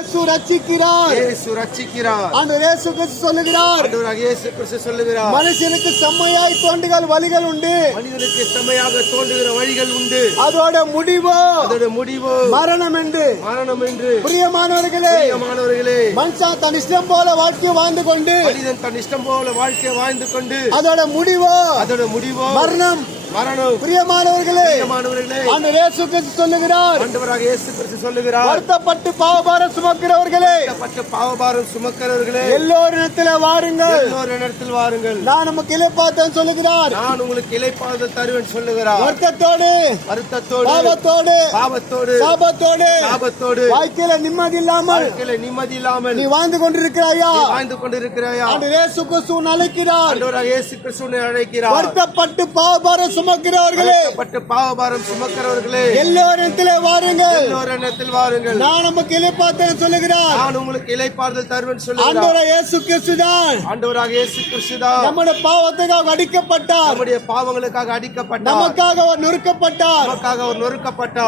இயேசு ரட்சிக்கிறார். இயேசு ரட்சிக்கிறார். ஆண்டவர் இயேசு கிறிஸ்து சொல்லுகிறார், ஆண்டவராகிய இயேசு கிறிஸ்து சொல்லுகிறார், மனுஷனுக்கு செம்மையாய் தோன்றுகிற வழிகள் உண்டு, மனிதனுக்கு செம்மையாக தோன்றுகிற வழிகள் உண்டு, அதோட முடிவோ மரணம் என்று. மரணம் என்று. பிரியமானவர்களே, மனுஷன் தன் இஷ்டம் போல வாழ்க்கையை வாழ்ந்து கொண்டு, மனிதன் தன் இஷ்டம் போல வாழ்க்கையை வாழ்ந்து கொண்டு, அதோட முடிவோ மரணம். மரணம். பிரியமானவர்களே, ஆண்டவர் இயேசு கிறிஸ்து சொல்லுகிறார், ஆண்டவராகிய இயேசு கிறிஸ்து சொல்லுகிறார், வருத்தப்பட்டு பாவபாரம் சுமக்கிறவர்களே, பாவபாரம் சுமக்கிறவர்களே, எல்லோரிடத்தில் வாருங்கள், எல்லோரிடத்தில் வாருங்கள், நான் நமக்கு இளைப்பாறுதல் சொல்லுகிறார், நான் உங்களுக்கு இளைப்பாறுதல் தருவேன் சொல்லுகிறார். வருத்தத்தோடு, பாவத்தோடு, சாபத்தோடு வாழ்க்கையில நிம்மதி இல்லாமல் நீ வாழ்ந்து கொண்டிருக்கிறாயா? ஆண்டவர் இயேசு கிறிஸ்து உன்னை அழைக்கிறார். ஆண்டவராகிய இயேசு கிறிஸ்து உன்னை அழைக்கிறார். வருத்தப்பட்டு பாவபாரம் சுமக்கிறவர்களே, எல்லோரிடத்திலே வாருங்கள், நான் நமக்கு இளைப்பாறுதல் சொல்லுகிறார், நான் உங்களுக்கு இளைப்பாறுதல் தருவேன் சொல்லுகிறார். ஆண்டவராகிய இயேசு கிறிஸ்துதான் நம்முடைய பாவத்துக்காக அடிக்கப்பட்டார், நம்முடைய பாவங்களுக்காக அடிக்கப்பட்டார், நமக்காக அவர் நொறுக்கப்பட்டார்,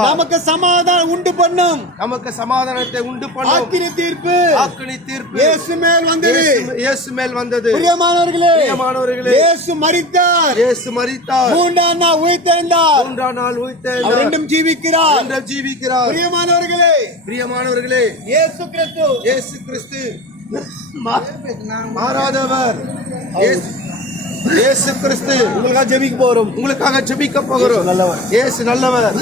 நமக்கு சமாதானம் உண்டு பண்ணும், நமக்கு சமாதானத்தை உண்டு பண்ணும் ஆக்கினி தீர்ப்பு இயேசு மேல் வந்தது. பிரியமானவர்களே, இயேசு மரித்தார், மூன்றாம் நாள் உயிர்த்தெழுந்தார், அவர் மீண்டும் ஜீவிக்கிறார். பிரியமானவர்களே, இயேசு கிறிஸ்து மாறாதவர். இயேசு கிறிஸ்து உங்களுக்காக ஜெபிக்க போகிறோம். இயேசு நல்லவர்.